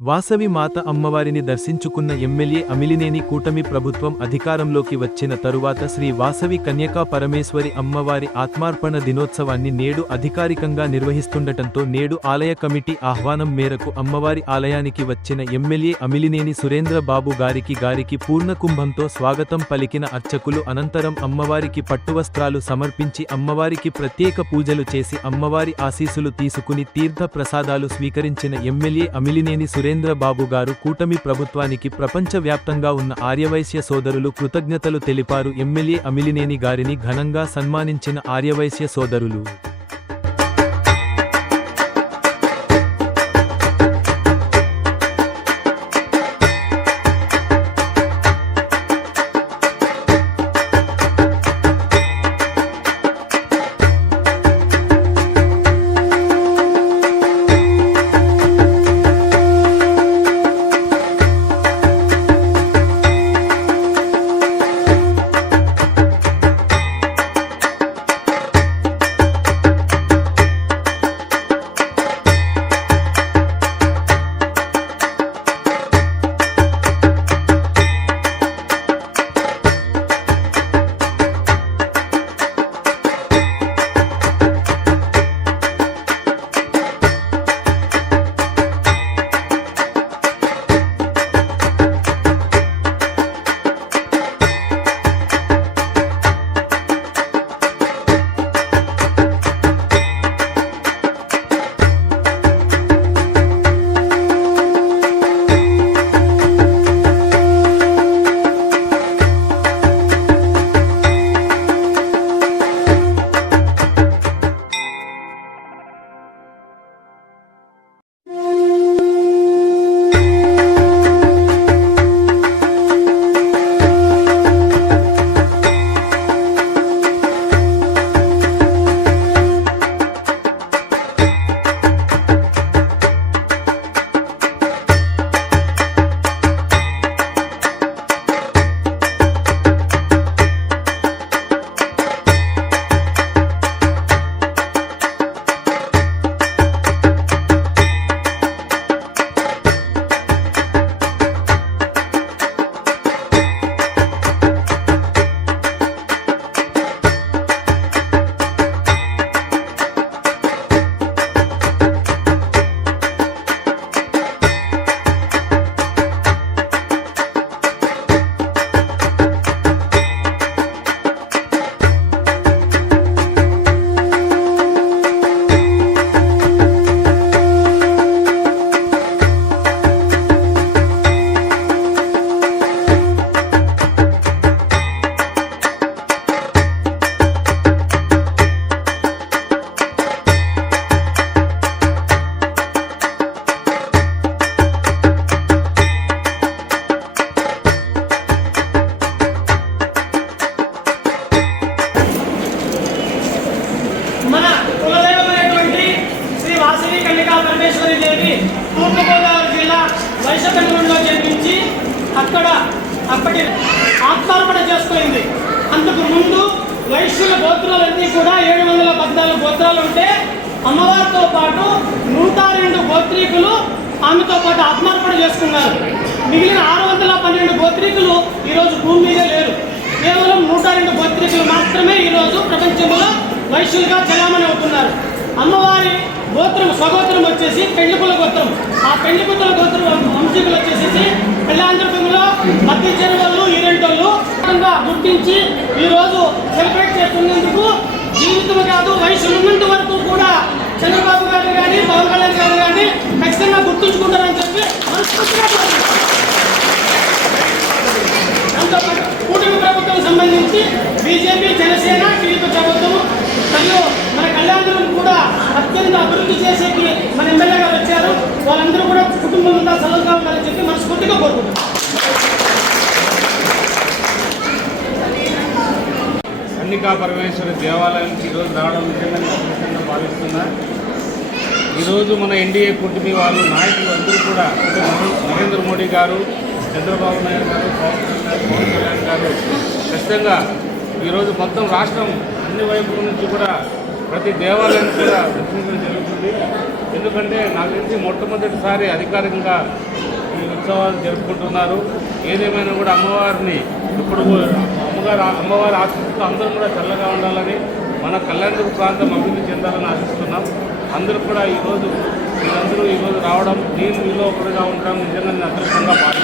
వాసవి మాత అమ్మవారిని దర్శించుకున్న ఎమ్మెల్యే అమిలినేని కూటమి ప్రభుత్వం అధికారంలోకి వచ్చిన తరువాత శ్రీ వాసవి కన్యకా పరమేశ్వరి అమ్మవారి ఆత్మార్పణ దినోత్సవాన్ని నేడు అధికారికంగా నిర్వహిస్తుండటంతో నేడు ఆలయ కమిటీ ఆహ్వానం మేరకు అమ్మవారి ఆలయానికి వచ్చిన ఎమ్మెల్యే అమిలినేని సురేంద్ర బాబు గారికి పూర్ణకుంభంతో స్వాగతం పలికిన అర్చకులు అనంతరం అమ్మవారికి పట్టువస్త్రాలు సమర్పించి అమ్మవారికి ప్రత్యేక పూజలు చేసి అమ్మవారి ఆశీస్సులు తీసుకుని తీర్థ ప్రసాదాలు స్వీకరించిన ఎమ్మెల్యే అమిలినేని సురేంద్ర బాబు గారు కూటమి ప్రభుత్వానికి ప్రపంచ వ్యాప్తంగా ఉన్న ఆర్యవైశ్య సోదరులు కృతజ్ఞతలు తెలిపారు. ఎమ్మెల్యే అమిలినేని గారిని ఘనంగా సన్మానించిన ఆర్యవైశ్య సోదరులు తూర్పుగోదావరి జిల్లా వైశాఖంలో జన్మించి అప్పటి ఆత్మార్పణ చేసుకుంది. అంతకు ముందు వైశ్యుల గోత్రాలన్నీ కూడా 714 గోత్రాలు ఉంటే అమ్మవారితో పాటు 102 గోత్రీకులు ఆమెతో పాటు ఆత్మార్పణ చేసుకున్నారు. మిగిలిన 612 గోత్రీకులు ఈరోజు భూమి మీదే లేరు. కేవలం 102 గోత్రీకులు మాత్రమే ఈరోజు ప్రపంచంలో వైశ్యులుగా చలామణి అవుతున్నారు. అమ్మవారి గోత్రం స్వగోత్రం వచ్చేసి పెళ్లికుల గోత్రం. ఆ పెళ్లికుల గోత్రం వంశీకులు వచ్చేసి పెళ్ళాంధ్రకంలో మధ్య చెరువులు ఈరెంటోళ్ళు గుర్తించి ఈరోజు సెలబ్రేట్ చేస్తున్నందుకు జీవితం కాదు వయసు ఉన్నంత వరకు కూడా చంద్రబాబు గారు కానీ పవన్ కళ్యాణ్ గారు కానీ ఖచ్చితంగా గుర్తుంచుకుంటారని చెప్పి దాంతోపాటు కూటమి ప్రభుత్వం సంబంధించి బీజేపీ జనసేన టీడీపీ ప్రభుత్వం మరియు మన కళ్యాణం కూడా అత్యంత అభివృద్ధి చేసేకి మన ఎమ్మెల్యే గారు వచ్చారు. వాళ్ళందరూ కూడా కుటుంబం అంతా సలహా ఉండాలని చెప్పి మనస్ఫూర్తిగా కోరుకుంటున్నాం. కన్యకా పరమేశ్వరి దేవాలయానికి ఈరోజు రావడం నిజంగా అద్భుతంగా భావిస్తున్నా. ఈరోజు మన ఎన్డీఏ కూటమి వాళ్ళు నాయకులు అందరూ కూడా నరేంద్ర మోడీ గారు, చంద్రబాబు నాయుడు గారు, పవన్ కళ్యాణ్ గారు ఖచ్చితంగా ఈరోజు మొత్తం రాష్ట్రం అన్ని వైపుల నుంచి కూడా ప్రతి దేవాలయం కూడా దర్శించడం జరుగుతుంది. ఎందుకంటే నాకు తెలిసి మొట్టమొదటిసారి అధికారికంగా ఈ ఉత్సవాలు జరుపుకుంటున్నారు. ఏదేమైనా కూడా అమ్మవారిని ఇప్పుడు అమ్మవారి ఆశిస్తూ అందరూ కూడా చల్లగా ఉండాలని, మన కళ్యాణదుర్గ ప్రాంతం అభివృద్ధి చెందాలని ఆశిస్తున్నాం. అందరూ కూడా మీరందరూ ఈరోజు రావడం, నేను మీలో ఒకటిగా ఉండడం నిజంగా నేను అదృష్టంగా భావిస్తున్నాను.